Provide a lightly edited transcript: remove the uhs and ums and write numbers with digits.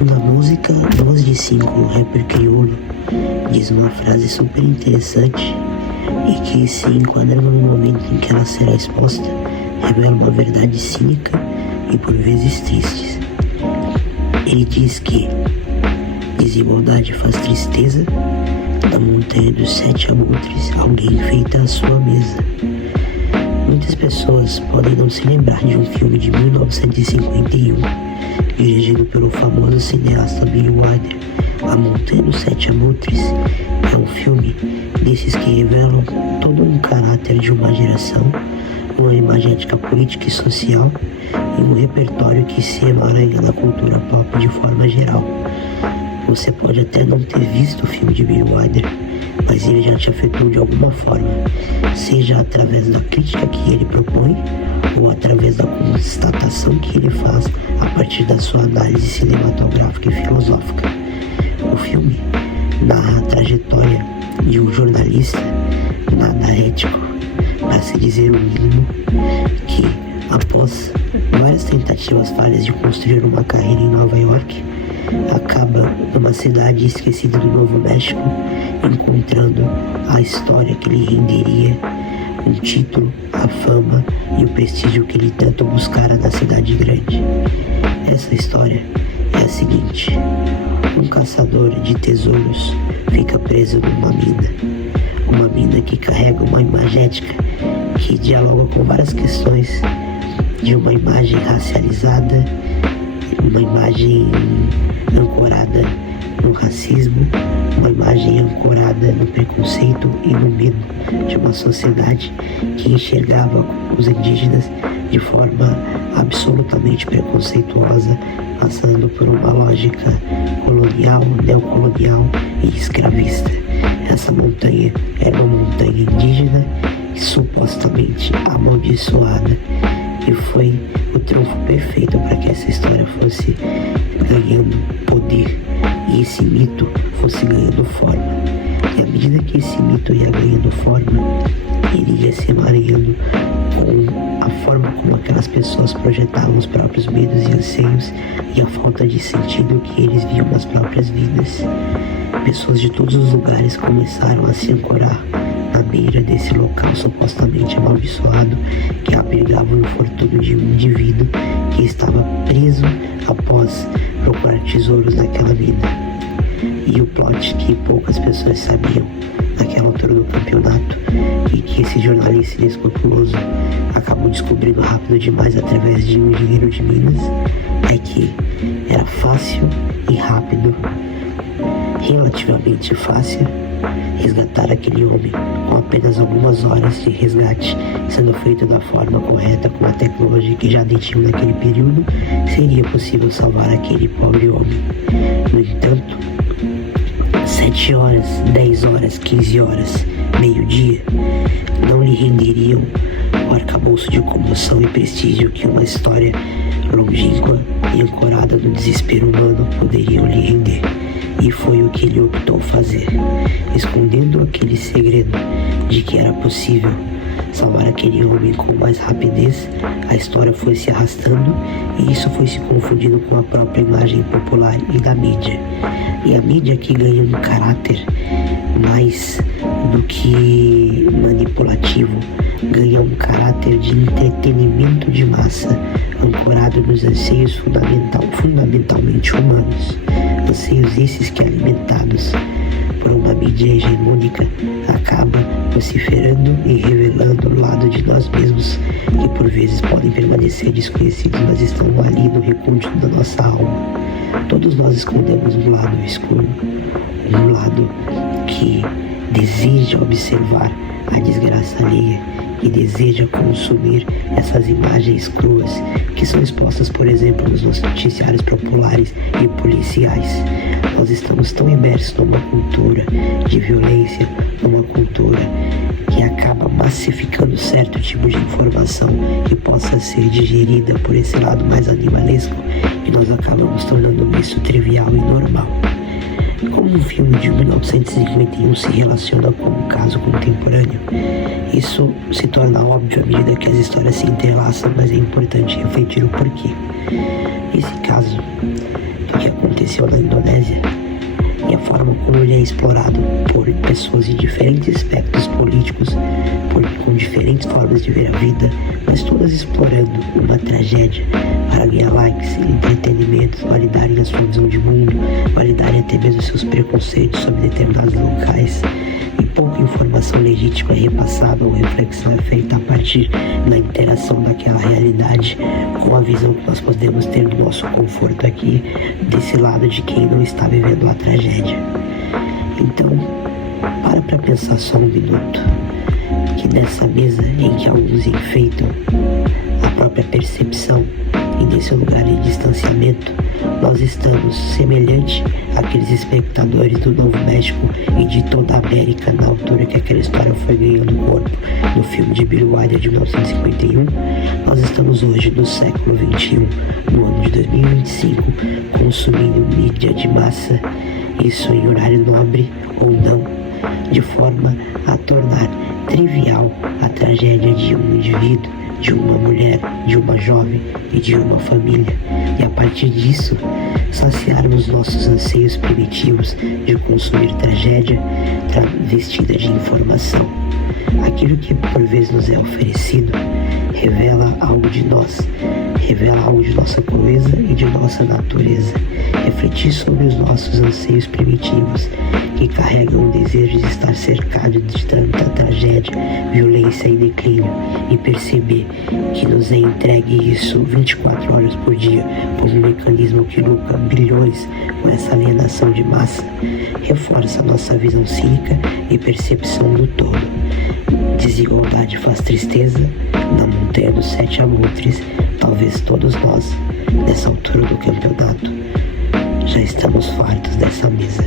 Na música Voz de 5, o rapper crioulo diz uma frase super interessante e que se enquadra no momento em que ela será exposta, revela uma verdade cínica e por vezes triste. Ele diz que desigualdade faz tristeza, da montanha dos 7 abutres alguém feita à sua mesa. Muitas pessoas podem não se lembrar de um filme de 1951, dirigido pelo famoso cineasta Billy Wilder. A Montanha dos 7 Abutres é um filme desses que revelam todo um caráter de uma geração, uma imagética política e social e um repertório que se emaranha na cultura pop de forma geral. Você pode até não ter visto o filme de Billy Wilder, mas ele já te afetou de alguma forma, seja através da crítica que ele propõe ou através da constatação que ele faz a partir da sua análise cinematográfica e filosófica. O filme narra a trajetória de um jornalista nada ético, para se dizer o mínimo, que após várias tentativas falhas de construir uma carreira em Nova York, acaba numa cidade esquecida do Novo México, encontrando a história que lhe renderia um título, a fama e o prestígio que ele tanto buscara na cidade grande. Essa história é a seguinte: um caçador de tesouros fica preso numa mina que carrega uma imagética que dialoga com várias questões de uma imagem racializada, uma imagem ancorada no racismo, uma imagem ancorada no preconceito e no medo de uma sociedade que enxergava os indígenas de forma absolutamente preconceituosa, passando por uma lógica colonial, neocolonial e escravista. Essa montanha era uma montanha indígena supostamente amaldiçoada, e foi o trunfo perfeito para que essa história fosse ganhando poder e esse mito fosse ganhando forma. E à medida que esse mito ia ganhando forma, ele ia se emaranhando com a forma como aquelas pessoas projetavam os próprios medos e anseios e a falta de sentido que eles viam nas próprias vidas. Pessoas de todos os lugares começaram a se ancorar na beira desse local supostamente amaldiçoado que abrigava o infortúnio de um indivíduo que estava preso após procurar tesouros naquela mina. E o plot que poucas pessoas sabiam naquela altura do campeonato e que esse jornalista inescrupuloso acabou descobrindo rápido demais através de um engenheiro de Minas é que era fácil e rápido, relativamente fácil, resgatar aquele homem com apenas algumas horas de resgate, sendo feito da forma correta com a tecnologia que já detinham naquele período, seria possível salvar aquele pobre homem. No entanto, 7 horas, 10 horas, 15 horas, meio-dia, não lhe renderiam o arcabouço de comoção e prestígio que uma história longínqua e ancorada no desespero humano poderiam lhe render. E foi o que ele optou fazer, escondendo aquele segredo de que era possível salvar aquele homem com mais rapidez. A história foi se arrastando e isso foi se confundindo com a própria imagem popular e da mídia. E a mídia que ganha um caráter mais do que manipulativo, ganha um caráter de entretenimento de massa, ancorado nos anseios fundamentalmente humanos. Anseios esses que, alimentados por uma mídia hegemônica, acaba vociferando e revelando o lado de nós mesmos que por vezes podem permanecer desconhecidos, mas estão ali no recôndito da nossa alma. Todos nós escondemos um lado escuro, um lado que deseja observar a desgraça alheia e deseja consumir essas imagens cruas que são expostas, por exemplo, nos noticiários populares e policiais. Nós estamos tão imersos numa cultura de violência, numa cultura que acaba massificando certo tipo de informação que possa ser digerida por esse lado mais animalesco, e nós acabamos tornando isso trivial e normal. Como um filme de 1951 se relaciona com um caso contemporâneo, isso se torna óbvio à medida que as histórias se entrelaçam, mas é importante refletir o porquê. Esse caso do que aconteceu na Indonésia e a forma como ele é explorado por pessoas de diferentes espectros políticos, com diferentes formas de ver a vida, mas todas explorando uma tragédia para ganhar likes, entretenimentos, validarem a sua visão de mundo, validarem até mesmo seus preconceitos sobre determinados locais. E pouca informação legítima é repassada ou reflexão é feita a partir da interação daquela realidade com a visão que nós podemos ter do nosso conforto aqui, desse lado de quem não está vivendo a tragédia. Então, para pensar só um minuto, que nessa mesa em que alguns enfeitam a própria percepção e nesse lugar de distanciamento, nós estamos semelhante àqueles espectadores do Novo México e de toda a América na altura que aquela história foi ganhando corpo no filme de Billy Wilder de 1951. Nós estamos hoje no século XXI, no ano de 2025, consumindo mídia de massa, isso em horário nobre ou não, de forma a tornar trivial a tragédia de um indivíduo, de uma mulher, de uma jovem e de uma família, e a partir disso saciarmos nossos anseios primitivos de consumir tragédia vestida de informação. Aquilo que por vezes nos é oferecido revela algo de nós, revela algo de nossa pureza e de nossa natureza. Refletir sobre os nossos anseios primitivos que carregam o desejo de estar cercado de tanta tragédia, violência e declínio, e perceber que nos é entregue isso 24 horas por dia por um mecanismo que lucra bilhões com essa alienação de massa, reforça nossa visão cínica e percepção do todo. Desigualdade faz tristeza, na montanha dos 7 alutres, talvez todos nós, nessa altura do campeonato, já estamos fartos dessa mesa.